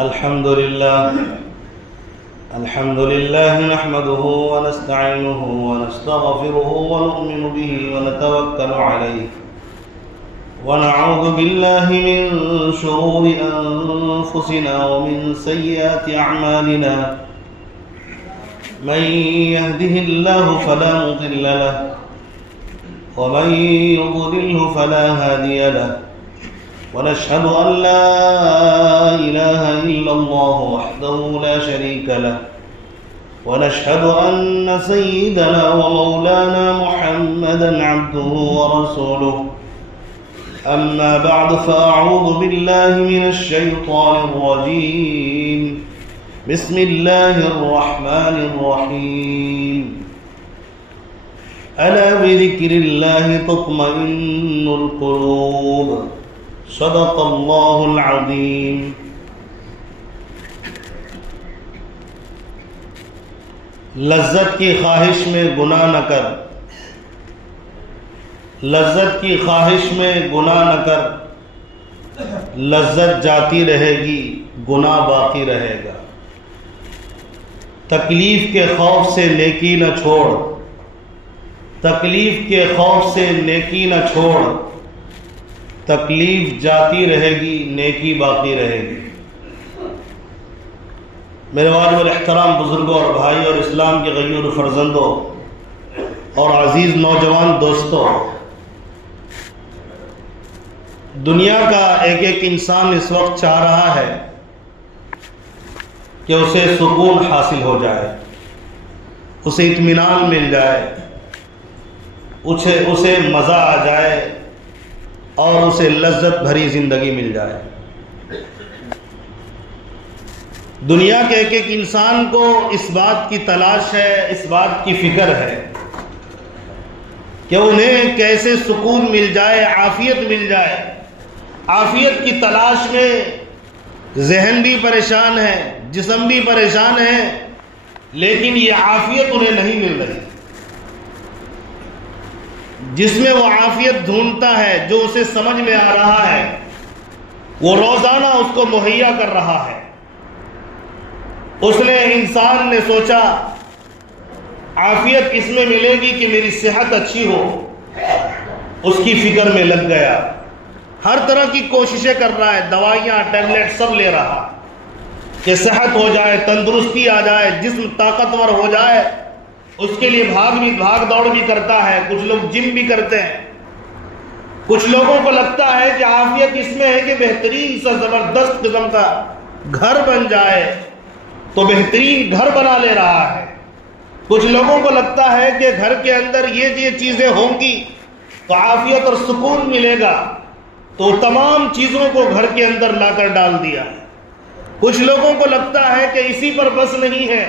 الحمد لله نحمده ونستعينه ونستغفره ونؤمن به ونتوكل عليه ونعوذ بالله من شرور أنفسنا ومن سيئات أعمالنا من يهده الله فلا مضل له ومن يضلله فلا هادي له ونشهد أن لا إله إلا الله وحده لا شريك له ونشهد أن سيدنا ومولانا محمدا عبده ورسوله أما بعد فأعوذ بالله من الشيطان الرجيم بسم الله الرحمن الرحيم ألا بذكر الله تطمئن القلوب صدق اللہ العظیم۔ لذت کی خواہش میں گناہ نہ کر، لذت کی خواہش میں گناہ نہ کر، لذت جاتی رہے گی گناہ باقی رہے گا۔ تکلیف کے خوف سے نیکی نہ چھوڑ، تکلیف کے خوف سے نیکی نہ چھوڑ، تکلیف جاتی رہے گی نیکی باقی رہے گی۔ میرے واجب الاحترام بزرگوں اور بھائی اور اسلام کے غیور فرزندوں اور عزیز نوجوان دوستوں، دنیا کا ایک ایک انسان اس وقت چاہ رہا ہے کہ اسے سکون حاصل ہو جائے، اسے اطمینان مل جائے، اسے مزہ آ جائے اور اسے لذت بھری زندگی مل جائے۔ دنیا کے ایک ایک انسان کو اس بات کی تلاش ہے، اس بات کی فکر ہے کہ انہیں کیسے سکون مل جائے، عافیت مل جائے۔ عافیت کی تلاش میں ذہن بھی پریشان ہے، جسم بھی پریشان ہے، لیکن یہ عافیت انہیں نہیں مل رہی۔ جس میں وہ عافیت ڈھونڈتا ہے، جو اسے سمجھ میں آ رہا ہے، وہ روزانہ اس کو مہیا کر رہا ہے۔ انسان نے سوچا عافیت اس میں ملے گی کہ میری صحت اچھی ہو، اس کی فکر میں لگ گیا، ہر طرح کی کوششیں کر رہا ہے، دوائیاں ٹیبلٹ سب لے رہا کہ صحت ہو جائے، تندرستی آ جائے، جسم طاقتور ہو جائے۔ اس کے لیے بھاگ دوڑ بھی کرتا ہے، کچھ لوگ جم بھی کرتے ہیں۔ کچھ لوگوں کو لگتا ہے کہ عافیت اس میں ہے کہ بہترین سا زبردست قسم کا گھر بن جائے، تو بہترین گھر بنا لے رہا ہے۔ کچھ لوگوں کو لگتا ہے کہ گھر کے اندر یہ چیزیں ہوں گی تو عافیت اور سکون ملے گا، تو تمام چیزوں کو گھر کے اندر لا کر ڈال دیا۔ کچھ لوگوں کو لگتا ہے کہ اسی پر بس نہیں ہے،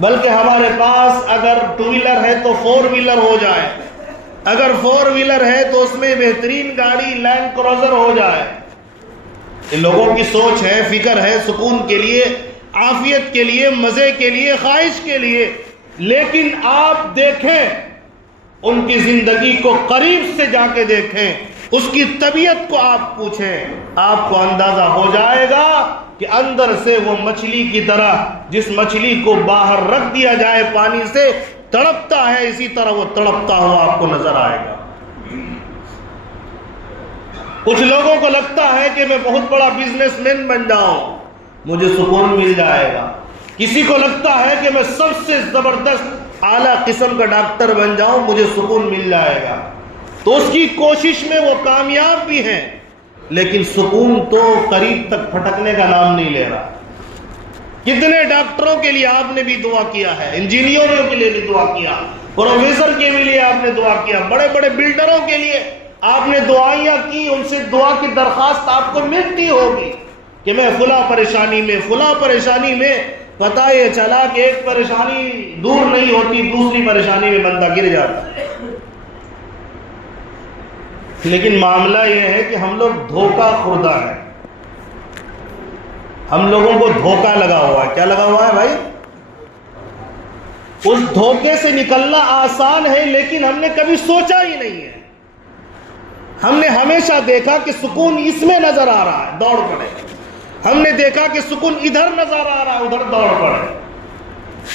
بلکہ ہمارے پاس اگر 2 ویلر ہے تو 4 ویلر ہو جائے، اگر 4 ویلر ہے تو اس میں بہترین گاڑی لینڈ کروزر ہو جائے۔ ان لوگوں کی سوچ ہے، فکر ہے سکون کے لیے، عافیت کے لیے، مزے کے لیے، خواہش کے لیے۔ لیکن آپ دیکھیں ان کی زندگی کو قریب سے جا کے دیکھیں، اس کی طبیعت کو آپ پوچھیں، آپ کو اندازہ ہو جائے گا کہ اندر سے وہ مچھلی کی طرح، جس مچھلی کو باہر رکھ دیا جائے پانی سے تڑپتا ہے، اسی طرح وہ تڑپتا ہوا آپ کو نظر آئے گا۔ کچھ لوگوں کو لگتا ہے کہ میں بہت بڑا بزنس مین بن جاؤں، مجھے سکون مل جائے گا۔ کسی کو لگتا ہے کہ میں سب سے زبردست اعلیٰ قسم کا ڈاکٹر بن جاؤں، مجھے سکون مل جائے گا۔ تو اس کی کوشش میں وہ کامیاب بھی ہیں، لیکن سکون تو قریب تک پھٹکنے کا نام نہیں لے رہا۔ کتنے ڈاکٹروں کے لیے آپ نے بھی دعا کیا ہے، انجینئروں کے لیے بھی دعا کیا، پروفیسر کے لیے آپ نے دعا کیا، بڑے بڑے بلڈروں کے لیے آپ نے دعائیاں کی، ان سے دعا کی درخواست آپ کو ملتی ہوگی کہ میں فلاں پریشانی میں، پتہ یہ چلا کہ ایک پریشانی دور نہیں ہوتی، دوسری پریشانی میں بندہ گر جاتا ہے۔ لیکن معاملہ یہ ہے کہ ہم لوگ دھوکہ خوردہ ہیں، ہم لوگوں کو دھوکہ لگا ہوا ہے۔ کیا لگا ہوا ہے بھائی؟ اس دھوکے سے نکلنا آسان ہے، لیکن ہم نے کبھی سوچا ہی نہیں ہے۔ ہم نے ہمیشہ دیکھا کہ سکون اس میں نظر آ رہا ہے، دوڑ پڑے۔ ہم نے دیکھا کہ سکون ادھر نظر آ رہا ہے، ادھر دوڑ پڑے۔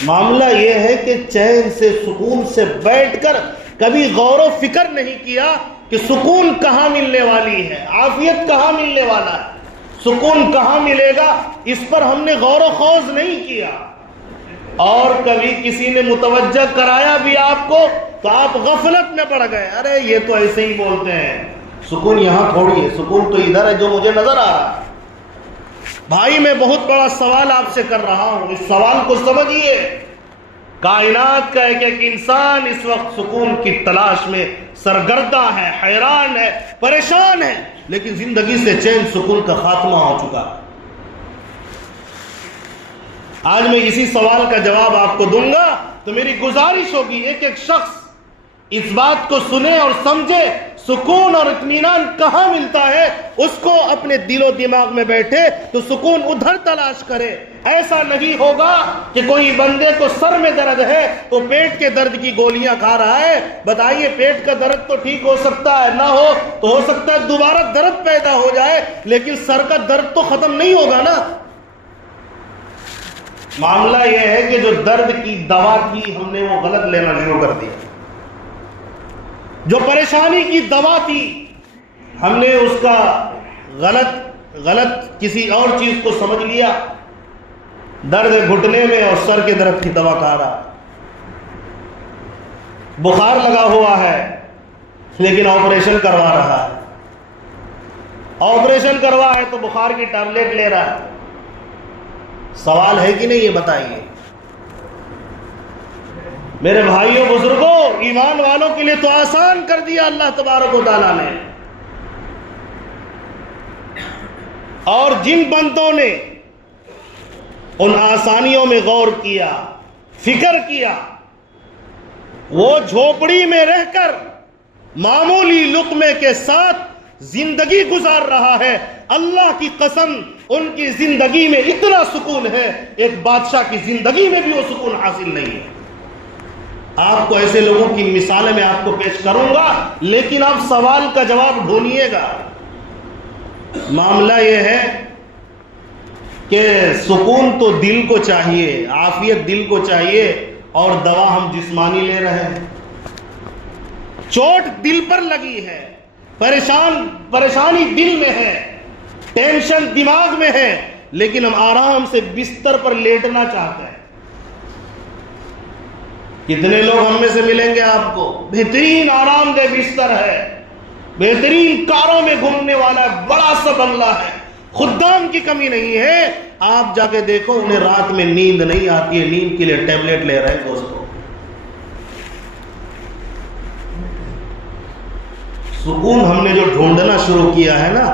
معاملہ یہ ہے کہ چین سے سکون سے بیٹھ کر کبھی غور و فکر نہیں کیا کہ سکون کہاں ملنے والی ہے، عافیت کہاں ملنے والا ہے، سکون کہاں ملے گا، اس پر ہم نے غور و خوض نہیں کیا۔ اور کبھی کسی نے متوجہ کرایا بھی آپ کو تو آپ غفلت میں پڑ گئے، ارے یہ تو ایسے ہی بولتے ہیں، سکون یہاں تھوڑی ہے، سکون تو ادھر ہے جو مجھے نظر آ رہا ہے۔ بھائی میں بہت بڑا سوال آپ سے کر رہا ہوں، اس سوال کو سمجھیے۔ کائنات کا ایک ایک انسان اس وقت سکون کی تلاش میں سرگرداں ہے، حیران ہے، پریشان ہے، لیکن زندگی سے چین سکون کا خاتمہ ہو چکا۔ آج میں اسی سوال کا جواب آپ کو دوں گا، تو میری گزارش ہوگی ایک ایک شخص اس بات کو سنے اور سمجھے سکون اور اطمینان کہاں ملتا ہے، اس کو اپنے دل و دماغ میں بیٹھے تو سکون ادھر تلاش کرے۔ ایسا نہیں ہوگا کہ کوئی بندے کو سر میں درد ہے تو پیٹ کے درد کی گولیاں کھا رہا ہے، بتائیے پیٹ کا درد تو ٹھیک ہو سکتا ہے، نہ ہو تو ہو سکتا ہے دوبارہ درد پیدا ہو جائے، لیکن سر کا درد تو ختم نہیں ہوگا نا۔ معاملہ یہ ہے کہ جو درد کی دوا تھی ہم نے وہ غلط لینا شروع کر دیا، جو پریشانی کی دوا تھی ہم نے اس کا غلط کسی اور چیز کو سمجھ لیا۔ درد گھٹنے میں اور سر کے درد کی دوا کھا رہا، بخار لگا ہوا ہے لیکن آپریشن کروا رہا ہے، آپریشن کروا ہے تو بخار کی ٹیبلٹ لے رہا ہے۔ سوال ہے کہ نہیں یہ بتائیے میرے بھائیوں بزرگوں، ایمان والوں کے لیے تو آسان کر دیا اللہ تبارک و تعالیٰ نے، اور جن بندوں نے ان آسانیوں میں غور کیا، فکر کیا، وہ جھوپڑی میں رہ کر معمولی لقمے کے ساتھ زندگی گزار رہا ہے، اللہ کی قسم ان کی زندگی میں اتنا سکون ہے، ایک بادشاہ کی زندگی میں بھی وہ سکون حاصل نہیں ہے۔ آپ کو ایسے لوگوں کی مثالیں میں آپ کو پیش کروں گا، لیکن آپ سوال کا جواب ڈھونڈیے گا۔ معاملہ یہ ہے کہ سکون تو دل کو چاہیے، عافیت دل کو چاہیے، اور دوا ہم جسمانی لے رہے ہیں۔ چوٹ دل پر لگی ہے، پریشانی دل میں ہے، ٹینشن دماغ میں ہے، لیکن ہم آرام سے بستر پر لیٹنا چاہتے ہیں۔ کتنے لوگ ہم میں سے ملیں گے آپ کو، بہترین آرام دہ بستر ہے، بہترین کاروں میں گھومنے والا ہے، بڑا سا بنگلہ ہے، خدام کی کمی نہیں ہے، آپ جا کے دیکھو انہیں رات میں نیند نہیں آتی ہے، نیند کے لیے ٹیبلٹ لے رہے ہیں۔ دوستو سکون ہم نے جو ڈھونڈنا شروع کیا ہے نا،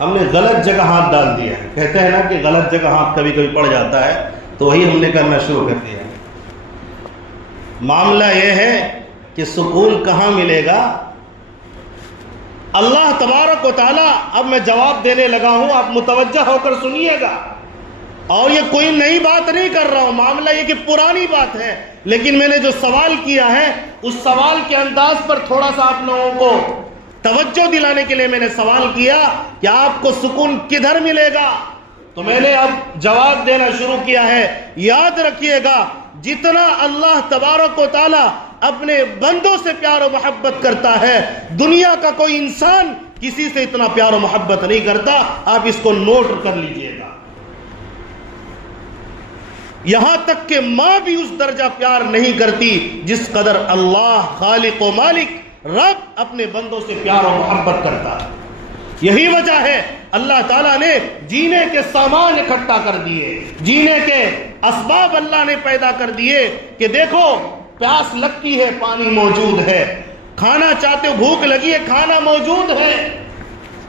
ہم نے غلط جگہ ہاتھ ڈال دیا ہے۔ کہتے ہیں نا کہ غلط جگہ ہاتھ کبھی کبھی پڑ جاتا ہے، تو وہی ہم نے کرنا شروع کر دیا ہے۔ معاملہ یہ ہے کہ سکون کہاں ملے گا؟ اللہ تبارک و تعالیٰ، اب میں جواب دینے لگا ہوں، آپ متوجہ ہو کر سنیے گا، اور یہ کوئی نئی بات نہیں کر رہا ہوں، معاملہ یہ کہ پرانی بات ہے، لیکن میں نے جو سوال کیا ہے اس سوال کے انداز پر تھوڑا سا آپ لوگوں کو توجہ دلانے کے لیے میں نے سوال کیا کہ آپ کو سکون کدھر ملے گا، تو میں نے اب جواب دینا شروع کیا ہے۔ یاد رکھیے گا، جتنا اللہ تبارک و تعالی اپنے بندوں سے پیار و محبت کرتا ہے، دنیا کا کوئی انسان کسی سے اتنا پیار و محبت نہیں کرتا۔ آپ اس کو نوٹ کر لیجئے گا، یہاں تک کہ ماں بھی اس درجہ پیار نہیں کرتی جس قدر اللہ خالق و مالک رب اپنے بندوں سے پیار و محبت کرتا ہے۔ یہی وجہ ہے اللہ تعالیٰ نے جینے کے سامان اکٹھا کر دیے، جینے کے اسباب اللہ نے پیدا کر دیے کہ دیکھو پیاس لگتی ہے پانی موجود ہے، کھانا چاہتے ہو بھوک لگی ہے کھانا موجود ہے،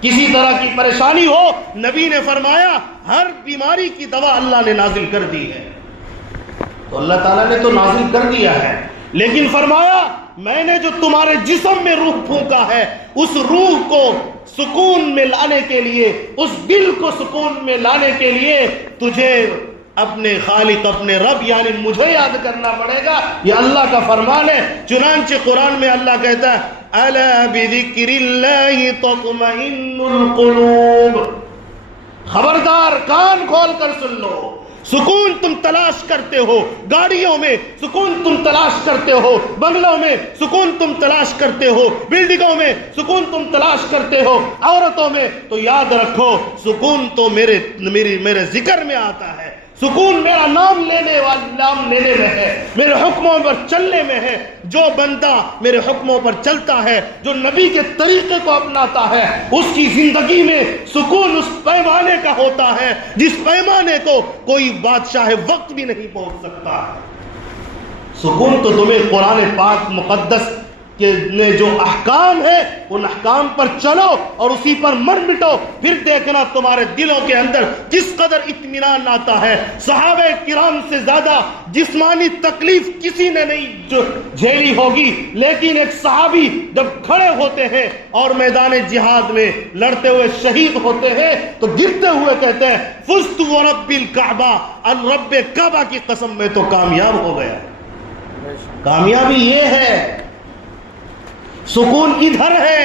کسی طرح کی پریشانی ہو نبی نے فرمایا ہر بیماری کی دوا اللہ نے نازل کر دی ہے۔ تو اللہ تعالیٰ نے تو نازل کر دیا ہے، لیکن فرمایا میں نے جو تمہارے جسم میں روح پھونکا ہے، اس روح کو سکون میں لانے کے لیے، اس دل کو سکون میں لانے کے لیے تجھے اپنے خالق اپنے رب یعنی مجھے یاد کرنا پڑے گا۔ یہ اللہ کا فرمان ہے۔ چنانچہ قرآن میں اللہ کہتا ہے الا بذکر اللہ تطمئن القلوب، خبردار کان کھول کر سن لو، سکون تم تلاش کرتے ہو گاڑیوں میں، سکون تم تلاش کرتے ہو بنگلوں میں، سکون تم تلاش کرتے ہو بلڈنگوں میں، سکون تم تلاش کرتے ہو عورتوں میں، تو یاد رکھو سکون تو میرے ذکر میں آتا ہے، سکون میرا نام لینے میں ہے، میرے حکموں پر چلنے میں ہے۔ جو بندہ میرے حکموں پر چلتا ہے، جو نبی کے طریقے کو اپناتا ہے، اس کی زندگی میں سکون اس پیمانے کا ہوتا ہے جس پیمانے کو کوئی بادشاہ وقت بھی نہیں پہنچ سکتا۔ سکون تو تمہیں قرآن پاک مقدس کہ جو احکام ہے ان احکام پر چلو اور اسی پر مر مٹو، پھر دیکھنا تمہارے دلوں کے اندر کس قدر اطمینان آتا ہے۔ صحابہ کرام سے زیادہ جسمانی تکلیف کسی نے نہیں جھیلی ہوگی، لیکن ایک صحابی جب کھڑے ہوتے ہیں اور میدان جہاد میں لڑتے ہوئے شہید ہوتے ہیں تو گرتے ہوئے کہتے ہیں فزت ورب الکعبہ، رب کعبہ کی قسم میں تو کامیاب ہو گیا۔ کامیابی یہ ہے، سکون ادھر ہے،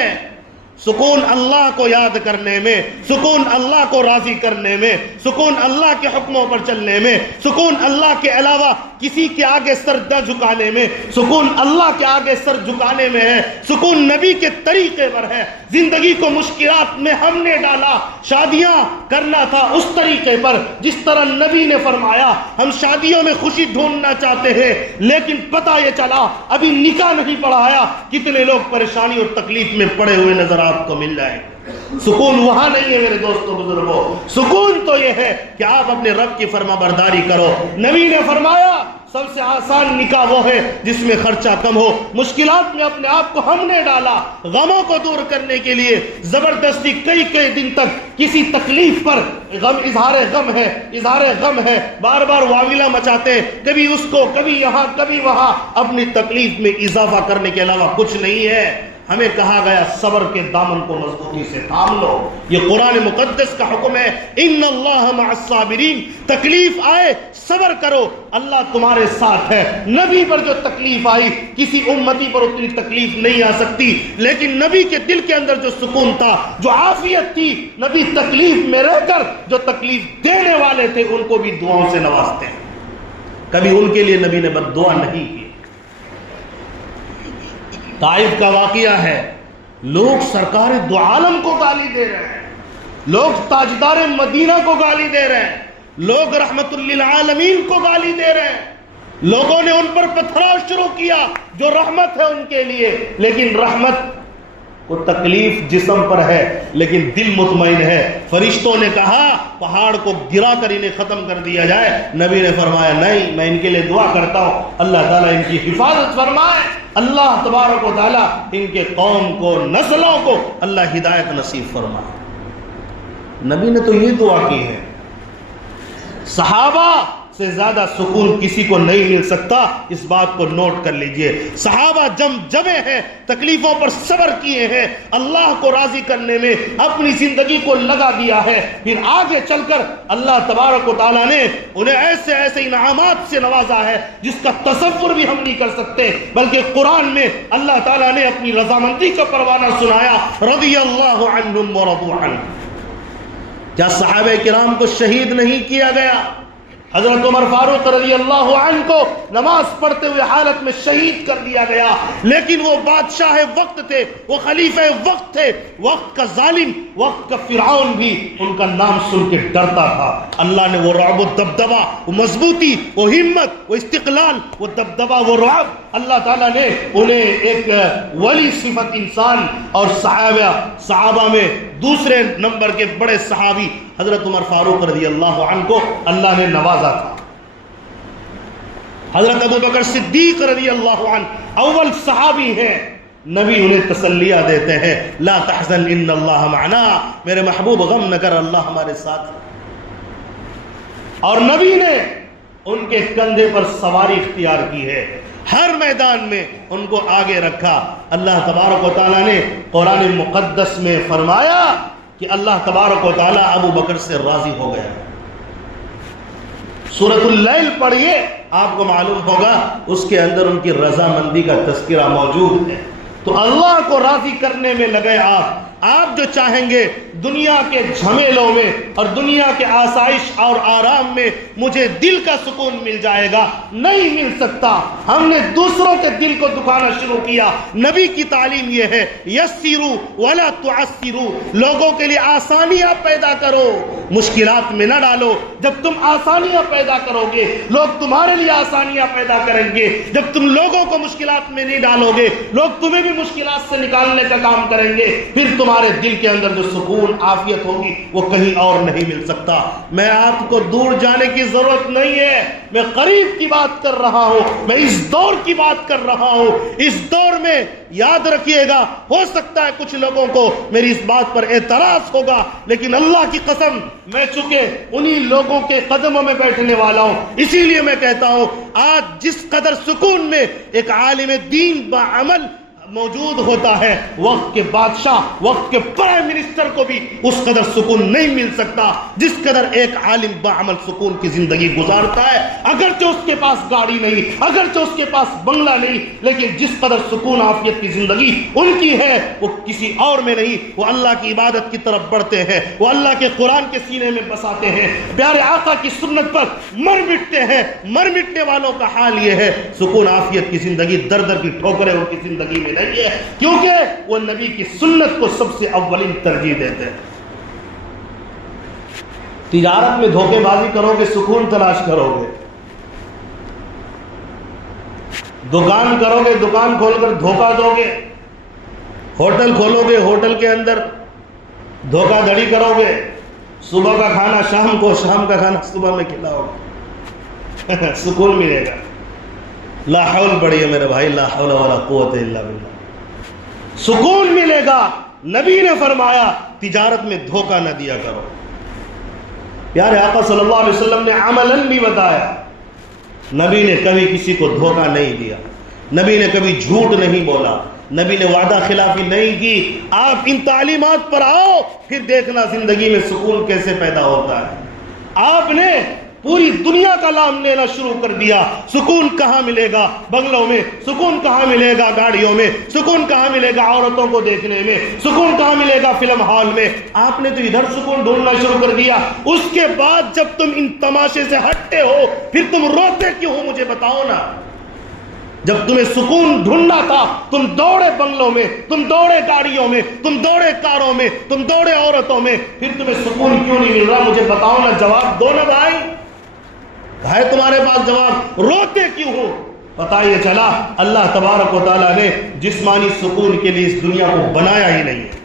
سکون اللہ کو یاد کرنے میں، سکون اللہ کو راضی کرنے میں، سکون اللہ کے حکموں پر چلنے میں، سکون اللہ کے علاوہ کسی کے آگے سر نہ جھکانے میں، سکون اللہ کے آگے سر جھکانے میں ہے، سکون نبی کے طریقے پر ہے۔ زندگی کو مشکلات میں ہم نے ڈالا، شادیاں کرنا تھا اس طریقے پر جس طرح نبی نے فرمایا۔ ہم شادیوں میں خوشی ڈھونڈنا چاہتے ہیں لیکن پتہ یہ چلا ابھی نکاح نہیں پڑھایا، کتنے لوگ پریشانی اور تکلیف میں پڑے ہوئے نظر آپ کو مل جائے۔ سکون وہاں نہیں ہے میرے دوستوں بزرگوں، سکون تو یہ ہے کہ آپ اپنے رب کی فرما برداری کرو۔ نبی نے فرمایا سب سے آسان نکاح وہ ہے جس میں خرچہ کم ہو۔ مشکلات میں اپنے آپ کو ہم نے ڈالا، غموں کو دور کرنے کے لیے زبردستی کئی دن تک کسی تکلیف پر اظہار غم ہے، بار بار واویلا مچاتے ہیں، کبھی اس کو کبھی یہاں کبھی وہاں، اپنی تکلیف میں اضافہ کرنے کے علاوہ کچھ نہیں ہے۔ ہمیں کہا گیا صبر کے دامن کو مضبوطی سے تھام لو، یہ قرآن مقدس کا حکم ہے۔ ان اللہ مع الصابرین، تکلیف آئے صبر کرو، اللہ تمہارے ساتھ ہے۔ نبی پر جو تکلیف آئی کسی امتی پر اتنی تکلیف نہیں آ سکتی، لیکن نبی کے دل کے اندر جو سکون تھا، جو عافیت تھی، نبی تکلیف میں رہ کر جو تکلیف دینے والے تھے ان کو بھی دعاؤں سے نوازتے ہیں، کبھی ان کے لیے نبی نے بد دعا نہیں کی۔ طائف کا واقعہ ہے، لوگ سرکار دو عالم کو گالی دے رہے ہیں، لوگ تاجدار مدینہ کو گالی دے رہے ہیں، لوگ رحمت للعالمین کو گالی دے رہے ہیں، لوگوں نے ان پر پتھراؤ شروع کیا جو رحمت ہے ان کے لیے، لیکن رحمت کو تکلیف جسم پر ہے لیکن دل مطمئن ہے۔ فرشتوں نے کہا پہاڑ کو گرا کر انہیں ختم کر دیا جائے، نبی نے فرمایا نہیں، میں ان کے لیے دعا کرتا ہوں اللہ تعالیٰ ان کی حفاظت فرمائے، اللہ تبارک و تعالیٰ ان کے قوم کو، نسلوں کو اللہ ہدایت نصیب فرمائے۔ نبی نے تو یہ دعا کی ہے۔ صحابہ سے زیادہ سکون کسی کو نہیں مل سکتا، اس بات کو نوٹ کر لیجئے۔ صحابہ جمے ہیں، تکلیفوں پر صبر کیے ہیں، اللہ کو راضی کرنے میں اپنی زندگی کو لگا دیا ہے، پھر آگے چل کر اللہ تبارک و تعالیٰ نے انہیں ایسے انعامات سے نوازا ہے جس کا تصور بھی ہم نہیں کر سکتے، بلکہ قرآن میں اللہ تعالیٰ نے اپنی رضامندی کا پروانہ سنایا، رضی اللہ عنہم ورضوا عنہ۔ کیا صحابہ کرام کو شہید نہیں کیا گیا؟ حضرت عمر فاروق رضی اللہ عنہ کو نماز پڑھتے ہوئے حالت میں شہید کر دیا گیا، لیکن وہ بادشاہ وقت تھے، وہ خلیفہ وقت تھے، وقت کا ظالم، وقت کا فرعون بھی ان کا نام سن کے ڈرتا تھا۔ اللہ نے وہ رعب و دبدبہ، وہ مضبوطی، وہ ہمت، وہ استقلال، وہ دبدبہ، وہ رعب، اللہ تعالیٰ نے انہیں ایک ولی صفت انسان اور صحابہ میں دوسرے نمبر کے بڑے صحابی حضرت عمر فاروق رضی اللہ عنہ کو اللہ نے نوازا تھا۔ حضرت ابو بکر صدیق رضی اللہ عنہ اول صحابی ہیں، نبی انہیں تسلیہ دیتے ہیں، لا تحزن ان اللہ معنا، میرے محبوب غم نہ کر، اللہ ہمارے ساتھ ہے۔ اور نبی نے ان کے کندھے پر سواری اختیار کی ہے، ہر میدان میں ان کو آگے رکھا۔ اللہ تبارک و تعالیٰ نے قرآن مقدس میں فرمایا کہ اللہ تبارک و تعالیٰ ابو بکر سے راضی ہو گیا۔ سورۃ اللیل پڑھیے، آپ کو معلوم ہوگا اس کے اندر ان کی رضامندی کا تذکرہ موجود ہے۔ تو اللہ کو راضی کرنے میں لگے آپ جو چاہیں گے دنیا کے جھمیلوں میں اور دنیا کے آسائش اور آرام میں مجھے دل کا سکون مل جائے گا، نہیں مل سکتا۔ ہم نے دوسروں کے دل کو دکھانا شروع کیا۔ نبی کی تعلیم یہ ہے، یسروا ولا تعسروا، لوگوں کے لیے آسانیاں پیدا کرو، مشکلات میں نہ ڈالو۔ جب تم آسانیاں پیدا کرو گے لوگ تمہارے لیے آسانیاں پیدا کریں گے، جب تم لوگوں کو مشکلات میں نہیں ڈالو گے لوگ تمہیں بھی مشکلات سے نکالنے کا کام کریں گے، پھر تمہارے دل کے اندر جو سکون عافیت ہوگی وہ کہیں اور نہیں مل سکتا۔ میں آپ کو دور جانے کی ضرورت نہیں ہے، میں قریب کی بات کر رہا ہوں، میں اس دور کی بات کر رہا ہوں۔ اس دور میں یاد رکھیے گا، ہو سکتا ہے کچھ لوگوں کو میری اس بات پر اعتراض ہوگا، لیکن اللہ کی قسم میں چونکہ انہی لوگوں کے قدموں میں بیٹھنے والا ہوں، اسی لیے میں کہتا ہوں آج جس قدر سکون میں ایک عالم دین بعمل موجود ہوتا ہے، وقت کے بادشاہ، وقت کے پرائم منسٹر کو بھی اس قدر سکون نہیں مل سکتا جس قدر ایک عالم بعمل سکون کی زندگی گزارتا ہے۔ اگرچہ اس کے پاس گاڑی نہیں، اگرچہ اس کے پاس بنگلہ نہیں، لیکن جس قدر سکون عافیت کی زندگی ان کی ہے وہ کسی اور میں نہیں۔ وہ اللہ کی عبادت کی طرف بڑھتے ہیں، وہ اللہ کے قرآن کے سینے میں بساتے ہیں، پیارے آقا کی سنت پر مر مٹتے ہیں۔ مر مٹنے والوں کا حال یہ ہے، سکون عافیت کی زندگی، در در کی ٹھوکریں ان کی زندگی میں نہیں ہے، کیونکہ وہ نبی کی سنت کو سب سے اولین ترجیح دیتے ہیں۔ تجارت میں دھوکے بازی کرو گے سکون تلاش کرو گے، دکان کرو گے، دکان کھول کر دھوکہ دو گے، ہوٹل کھولو گے، ہوٹل کے اندر دھوکہ دھڑی کرو گے، صبح کا کھانا شام کو، شام کا کھانا صبح میں کھلاؤ گے، سکون ملے گا۔ لا حول پڑھیے میرے بھائی، لا حول ولا قوت الا باللہ، سکون ملے گا۔ نبی نے فرمایا تجارت میں دھوکہ نہ دیا کرو۔ پیارے آقا صلی اللہ علیہ وسلم نے عملاً بھی بتایا، نبی نے کبھی کسی کو دھوکہ نہیں دیا، نبی نے کبھی جھوٹ نہیں بولا، نبی نے وعدہ خلافی نہیں کی۔ آپ ان تعلیمات پر آؤ، پھر دیکھنا زندگی میں سکون کیسے پیدا ہوتا ہے۔ آپ نے پوری دنیا کا نام لینا شروع کر دیا، سکون کہاں ملے گا؟ بنگلوں میں سکون کہاں ملے گا؟ گاڑیوں میں سکون کہاں ملے گا؟ عورتوں کو دیکھنے میں سکون کہاں ملے گا؟ فلم ہال میں۔ آپ نے تو ادھر سکون ڈھونڈنا شروع کر دیا۔ اس کے بعد جب تم ان تماشے سے ہٹتے ہو پھر تم روتے کیوں ہو؟ مجھے بتاؤ نا۔ جب تمہیں سکون ڈھونڈنا تھا تم دوڑے بنگلوں میں، تم دوڑے گاڑیوں میں، تم دوڑے کاروں میں، تم دوڑے عورتوں میں، پھر تمہیں سکون کیوں نہیں مل رہا؟ مجھے بتاؤ نا، جواب دو نا بھائی، ہے تمہارے پاس جواب، روتے کیوں ہو؟ پتہ یہ چلا اللہ تبارک و تعالیٰ نے جسمانی سکون کے لیے اس دنیا کو بنایا ہی نہیں ہے۔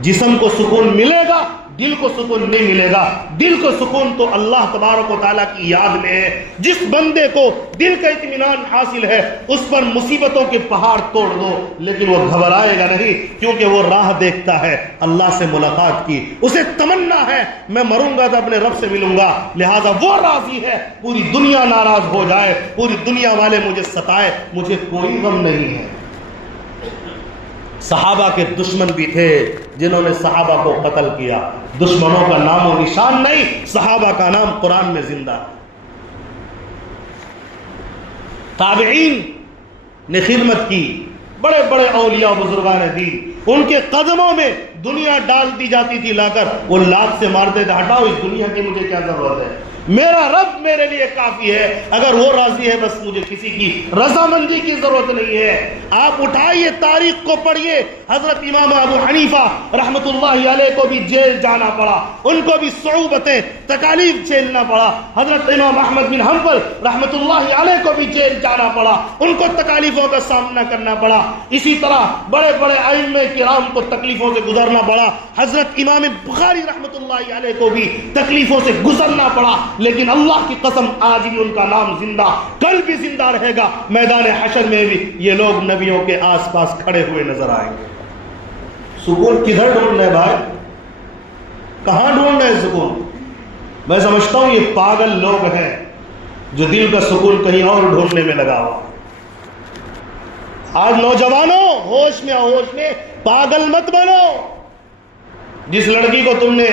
جسم کو سکون ملے گا، دل کو سکون نہیں ملے گا۔ دل کو سکون تو اللہ تبارک و تعالیٰ کی یاد میں ہے۔ جس بندے کو دل کا اطمینان حاصل ہے اس پر مصیبتوں کے پہاڑ توڑ دو لیکن وہ گھبرائے گا نہیں، کیونکہ وہ راہ دیکھتا ہے اللہ سے ملاقات کی، اسے تمنا ہے میں مروں گا تو اپنے رب سے ملوں گا، لہذا وہ راضی ہے پوری دنیا ناراض ہو جائے، پوری دنیا والے مجھے ستائے، مجھے کوئی غم نہیں ہے۔ صحابہ کے دشمن بھی تھے جنہوں نے صحابہ کو قتل کیا، دشمنوں کا نام و نشان نہیں، صحابہ کا نام قرآن میں زندہ ہے۔ تابعین نے خدمت کی، بڑے بڑے اولیاء بزرگان دین، ان کے قدموں میں دنیا ڈال دی جاتی تھی لا کر، وہ لات سے مارتے تھے، ہٹاؤ اس دنیا کی مجھے کیا ضرورت ہے، میرا رب میرے لیے کافی ہے، اگر وہ راضی ہے بس مجھے کسی کی رضامندی کی ضرورت نہیں ہے۔ آپ اٹھائیے تاریخ کو پڑھیے، حضرت امام ابو حنیفہ رحمت اللہ علیہ کو بھی جیل جانا پڑا، ان کو بھی صعوبتیں تکالیف جھیلنا پڑا۔ حضرت امام احمد بن حنبل رحمت اللہ علیہ کو بھی جیل جانا پڑا، ان کو تکالیفوں کا سامنا کرنا پڑا۔ اسی طرح بڑے بڑے ائمہ کرام کو تکلیفوں سے گزرنا پڑا۔ حضرت امام بخاری رحمت اللہ علیہ کو بھی تکلیفوں سے گزرنا پڑا، لیکن اللہ کی قسم آج بھی ان کا نام زندہ، کل بھی زندہ رہے گا۔ میدان حشر میں بھی یہ لوگ نبیوں کے آس پاس کھڑے ہوئے نظر آئیں گے۔ سکون کدھر ڈھونڈنا ہے بھائی؟ کہاں ڈھونڈنا ہے سکون؟ میں سمجھتا ہوں یہ پاگل لوگ ہیں جو دل کا سکون کہیں اور ڈھونڈنے میں لگا ہوا۔ آج نوجوانوں ہوش میں ہوش میں پاگل مت بنو۔ جس لڑکی کو تم نے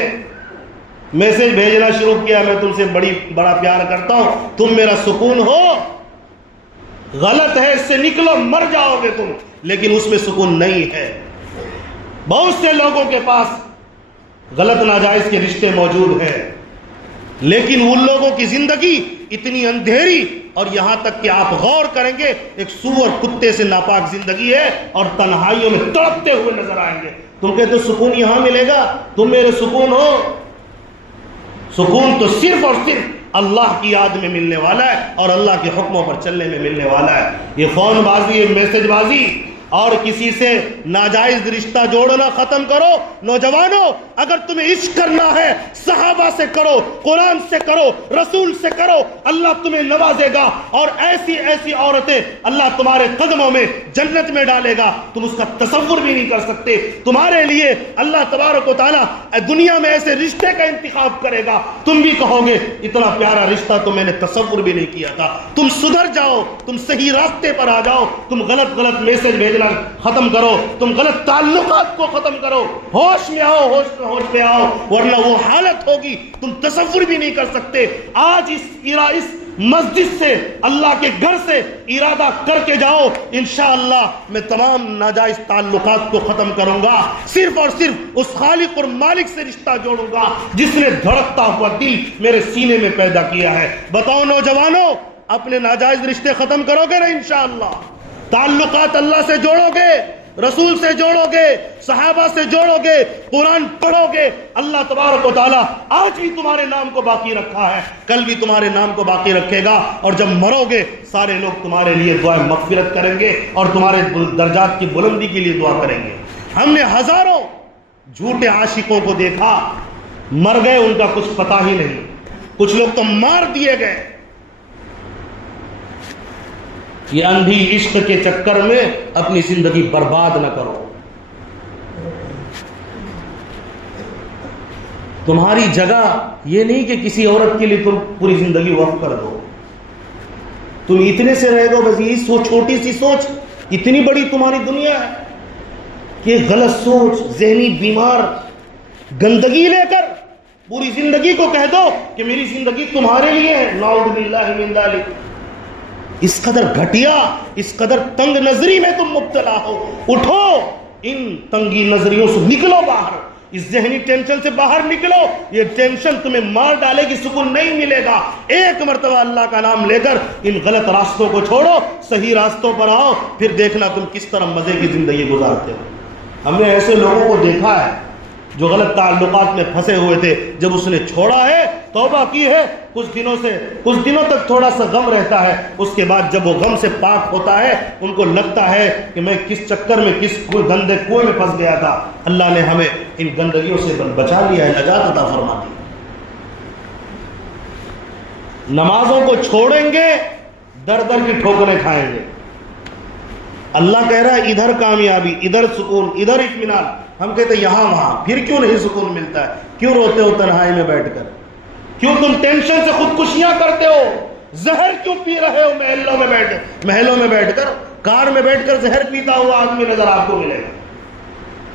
میسج بھیجنا شروع کیا میں تم سے بڑا پیار کرتا ہوں، تم میرا سکون ہو، غلط ہے، اس سے نکلو، مر جاؤ گے تم، لیکن اس میں سکون نہیں ہے۔ بہت سے لوگوں کے پاس غلط ناجائز کے رشتے موجود ہیں، لیکن ان لوگوں کی زندگی اتنی اندھیری، اور یہاں تک کہ آپ غور کریں گے ایک سور کتے سے ناپاک زندگی ہے، اور تنہائیوں میں تڑپتے ہوئے نظر آئیں گے۔ تم کہتے ہو سکون یہاں ملے گا، تم میرے سکون ہو؟ سکون تو صرف اور صرف اللہ کی یاد میں ملنے والا ہے، اور اللہ کے حکموں پر چلنے میں ملنے والا ہے۔ یہ فون بازی، یہ میسج بازی اور کسی سے ناجائز رشتہ جوڑنا ختم کرو۔ نوجوانوں، اگر تمہیں عشق کرنا ہے صحابہ سے کرو، قرآن سے کرو، رسول سے کرو، اللہ تمہیں نوازے گا، اور ایسی ایسی عورتیں اللہ تمہارے قدموں میں جنت میں ڈالے گا، تم اس کا تصور بھی نہیں کر سکتے۔ تمہارے لیے اللہ تبارک و تعالیٰ دنیا میں ایسے رشتے کا انتخاب کرے گا، تم بھی کہو گے اتنا پیارا رشتہ تو میں نے تصور بھی نہیں کیا تھا۔ تم سدھر جاؤ، تم صحیح راستے پر آ جاؤ، تم غلط میسج بھیجنا ختم کرو، تم غلط تعلقات کو ختم کرو، ہوش میں آؤ، ہوش میں آؤ، ورنہ وہ حالت ہوگی تم تصور بھی نہیں کر سکتے۔ آج اس مسجد سے، اللہ کے گھر سے ارادہ کر کے جاؤ، انشاءاللہ میں تمام ناجائز تعلقات کو ختم کروں گا، صرف اور صرف اس خالق اور مالک سے رشتہ جوڑوں گا جس نے دھڑکتا ہوا دل میرے سینے میں پیدا کیا ہے۔ بتاؤ نوجوانوں، اپنے ناجائز رشتے ختم کرو گے نا انشاءاللہ؟ تعلقات اللہ سے جوڑو گے، رسول سے جوڑو گے، صحابہ سے جوڑو گے، قرآن پڑھو گے، اللہ تبارک و تعالیٰ آج بھی تمہارے نام کو باقی رکھا ہے، کل بھی تمہارے نام کو باقی رکھے گا، اور جب مرو گے سارے لوگ تمہارے لیے دعائیں مغفرت کریں گے اور تمہارے درجات کی بلندی کے لیے دعا کریں گے۔ ہم نے ہزاروں جھوٹے عاشقوں کو دیکھا، مر گئے، ان کا کچھ پتہ ہی نہیں، کچھ لوگ تو مار دیے گئے۔ یہ اندھی عشق کے چکر میں اپنی زندگی برباد نہ کرو۔ تمہاری جگہ یہ نہیں کہ کسی عورت کے لیے تم پوری زندگی وقف کر دو، تم اتنے سے رہ گو، بس یہی سوچ، چھوٹی سی سوچ اتنی بڑی تمہاری دنیا ہے کہ غلط سوچ، ذہنی بیمار گندگی لے کر پوری زندگی کو کہہ دو کہ میری زندگی تمہارے لیے ہے۔ نعوذ باللہ من ذالک۔ اس قدر گھٹیا، اس قدر تنگ نظری میں تم مبتلا ہو، اٹھو، ان تنگی نظریوں سے نکلو باہر، اس ذہنی ٹینشن سے باہر نکلو۔ یہ ٹینشن تمہیں مار ڈالے گی، سکون نہیں ملے گا۔ ایک مرتبہ اللہ کا نام لے کر ان غلط راستوں کو چھوڑو، صحیح راستوں پر آؤ، پھر دیکھنا تم کس طرح مزے کی زندگی گزارتے ہو۔ ہم نے ایسے لوگوں کو دیکھا ہے جو غلط تعلقات میں پھنسے ہوئے تھے، جب اس نے چھوڑا ہے، توبہ کی ہے، کچھ دنوں تک تھوڑا سا غم رہتا ہے، اس کے بعد جب وہ غم سے پاک ہوتا ہے، ان کو لگتا ہے کہ میں کس چکر میں، کس گندے کنویں میں پھنس گیا تھا۔ اللہ نے ہمیں ان گندگیوں سے بچا لیا ہے، نجات عطا فرما دی۔ نمازوں کو چھوڑیں گے، در در کی ٹھوکریں کھائیں گے۔ اللہ کہہ رہا ہے ادھر کامیابی، ادھر سکون، ادھر اطمینان، ہم کہتے ہیں یہاں وہاں، پھر کیوں نہیں سکون ملتا ہے؟ کیوں روتے ہو تنہائی میں بیٹھ کر؟ کیوں تم ٹینشن سے خودکشیاں کرتے ہو؟ زہر کیوں پی رہے ہو محلوں میں بیٹھ کر؟ کار میں بیٹھ کر زہر پیتا ہوا آدمی نظر آپ کو ملے گا،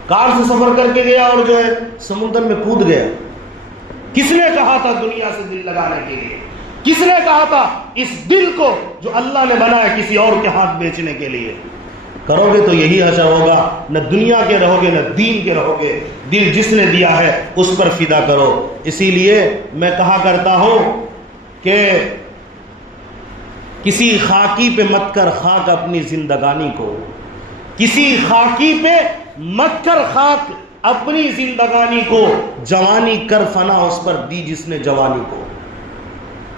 کار سے سفر کر کے گیا اور جو ہے سمندر میں کود گیا۔ کس نے کہا تھا دنیا سے دل لگانے کے لیے؟ کس نے کہا تھا اس دل کو جو اللہ نے بنایا کسی اور کے ہاتھ بیچنے کے لیے؟ کرو گے تو یہی حشر ہوگا، نہ دنیا کے رہو گے نہ دین کے رہو گے۔ دل جس نے دیا ہے اس پر فدا کرو۔ اسی لیے میں کہا کرتا ہوں کہ کسی خاکی پہ مت کر خاک اپنی زندگانی کو، کسی خاکی پہ مت کر خاک اپنی زندگانی کو، جوانی کر فنا اس پر دی جس نے جوانی کو۔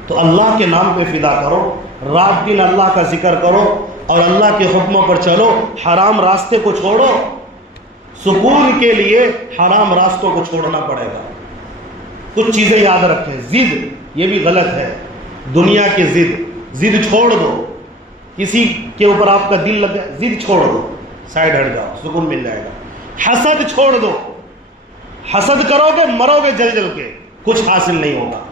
تو اللہ کے نام پہ فدا کرو، رات دن اللہ کا ذکر کرو اور اللہ کے حکموں پر چلو، حرام راستے کو چھوڑو۔ سکون کے لیے حرام راستوں کو چھوڑنا پڑے گا۔ کچھ چیزیں یاد رکھیں، ضد یہ بھی غلط ہے، دنیا کی ضد چھوڑ دو۔ کسی کے اوپر آپ کا دل لگے، ضد چھوڑ دو، سائڈ ہٹ جاؤ، سکون مل جائے گا۔ حسد چھوڑ دو، حسد کرو گے مرو گے جل جل کے، کچھ حاصل نہیں ہوگا۔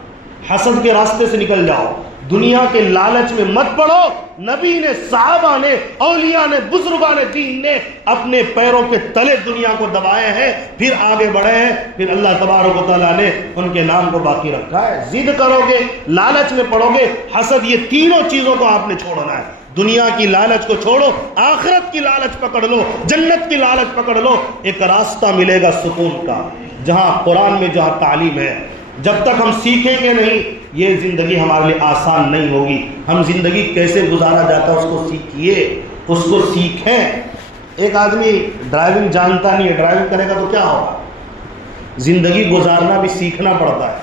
حسد کے راستے سے نکل جاؤ، دنیا کے لالچ میں مت پڑو۔ نبی نے، صحابہ نے، اولیاء نے، بزرگان دین نے اپنے پیروں کے تلے دنیا کو دبائے ہیں، پھر آگے بڑھے ہیں، پھر اللہ تبارک و تعالیٰ نے ان کے نام کو باقی رکھا ہے۔ ضد کرو گے، لالچ میں پڑو گے، حسد، یہ تینوں چیزوں کو آپ نے چھوڑنا ہے۔ دنیا کی لالچ کو چھوڑو، آخرت کی لالچ پکڑ لو، جنت کی لالچ پکڑ لو، ایک راستہ ملے گا سکون کا۔ جہاں قرآن میں جہاں تعلیم ہے. جب تک ہم سیکھیں گے نہیں یہ زندگی ہمارے لیے آسان نہیں ہوگی. ہم زندگی کیسے گزارا جاتا ہے اس کو سیکھیے, اس کو سیکھیں. ایک آدمی ڈرائیونگ جانتا نہیں ہے, ڈرائیونگ کرے گا تو کیا ہوگا؟ زندگی گزارنا بھی سیکھنا پڑتا ہے.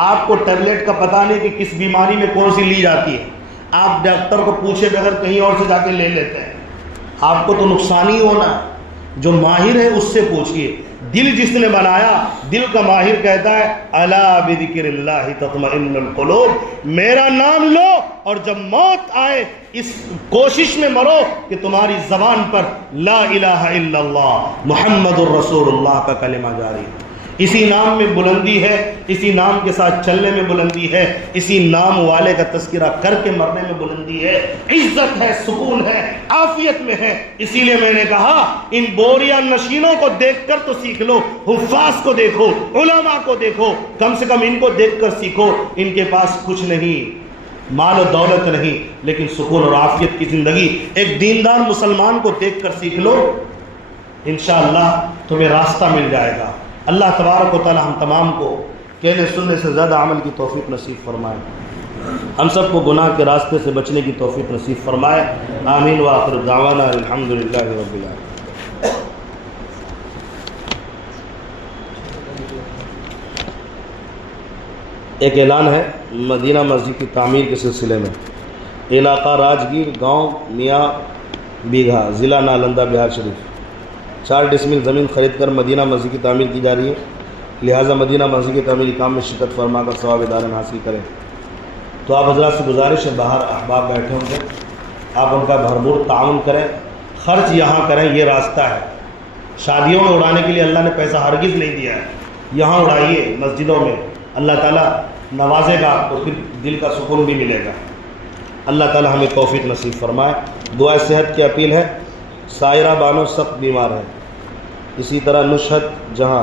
آپ کو ٹیبلٹ کا پتہ نہیں کہ کس بیماری میں کون سی لی جاتی ہے, آپ ڈاکٹر کو پوچھے بغیر کہیں اور سے جا کے لے لیتے ہیں, آپ کو تو نقصان ہی ہونا ہے. جو ماہر ہے اس سے پوچھئے. دل جس نے بنایا, دل کا ماہر کہتا ہے الا بذکر اللہ تطمئن القلوب, میرا نام لو اور جب موت آئے اس کوشش میں مرو کہ تمہاری زبان پر لا الہ الا اللہ محمد الرسول اللہ کا کلمہ جاری. اسی نام میں بلندی ہے, اسی نام کے ساتھ چلنے میں بلندی ہے, اسی نام والے کا تذکرہ کر کے مرنے میں بلندی ہے, عزت ہے, سکون ہے, عافیت میں ہے. اسی لیے میں نے کہا ان بوریا نشینوں کو دیکھ کر تو سیکھ لو, حفاظ کو دیکھو, علماء کو دیکھو, کم سے کم ان کو دیکھ کر سیکھو. ان کے پاس کچھ نہیں, مال و دولت نہیں, لیکن سکون اور عافیت کی زندگی. ایک دیندار مسلمان کو دیکھ کر سیکھ لو, انشاءاللہ تمہیں راستہ مل جائے گا. اللہ تبارک و تعالی ہم تمام کو کہنے سننے سے زیادہ عمل کی توفیق نصیب فرمائے. ہم سب کو گناہ کے راستے سے بچنے کی توفیق نصیب فرمائے. آمین وآخر دعوانا الحمدللہ رب العالمین. ایک اعلان ہے مدینہ مسجد کی تعمیر کے سلسلے میں. علاقہ راجگیر, گاؤں میاں بیگھا, ضلع نالندہ, بہار شریف. 4 ڈسمل زمین خرید کر مدینہ مسجد کی تعمیر کی جا رہی ہے. لہٰذا مدینہ مسجد کے تعمیری کام میں شرکت فرما کر ثواب دارین حاصل کریں. تو آپ حضرات سے گزارش ہے, باہر احباب بیٹھے ہوں گے, آپ ان کا بھرپور تعاون کریں, خرچ یہاں کریں. یہ راستہ ہے. شادیوں میں اڑانے کے لیے اللہ نے پیسہ ہرگز نہیں دیا ہے, یہاں اڑائیے مسجدوں میں, اللہ تعالیٰ نوازے گا آپ کو, پھر دل کا سکون بھی ملے گا. اللہ تعالیٰ ہمیں توفیق نصیب فرمائے. دعا صحت کی اپیل ہے. سائرہ بانو سخت بیمار ہے. اسی طرح نشہت جہاں